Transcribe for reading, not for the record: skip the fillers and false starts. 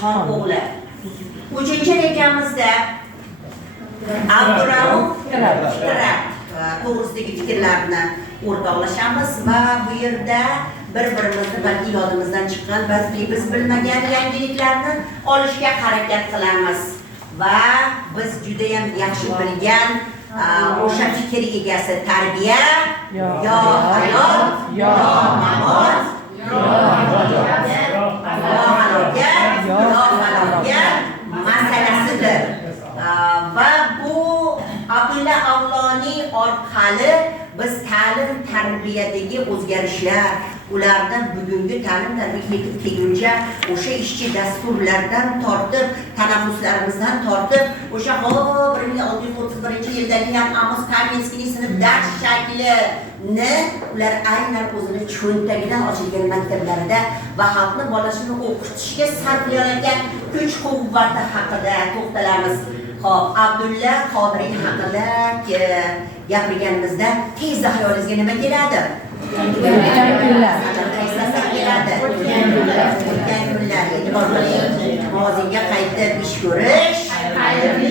Olishxon o'g'li. 3-rekamizda Abdurauf Fikrab to'g'risidagi fikrlarni o'rtoqlashamiz va bu yerda bir-birimizni balki yodimizdan chiqqan balki biz bilmagan yangiliklarni olishga harakat qilamiz va biz juda ham yaxshi bilgan o'sha fikr egasi tarbiya yo hayot yo mamot yo halokat masalasidir va bu Abdulla Avloniy orqali biz ta'lim tarbiyadagi o'zgarishlar, ularni bugungi ta'lim tarbiyaga yetib kelguncha o'sha ishchi dasturlardan tortib, tanaffuslarimizdan tortib, o'sha 1631-yildagi ham Amos Kamenskiyning sinf dars shaklini ular aynan o'zini cho'ntagidan ochilgan maktablarida va xalqni bolasini o'qitishga sarflayotgan kuch-quvvati haqida to'xtalamiz. Xo'p, Abdulla Qodiriy haqida gapirganimizda tezda hayolingizga nima keladi? O'tgan kunlar. E'tibor qiling, moziga qaytib ish ko'rish, xayrli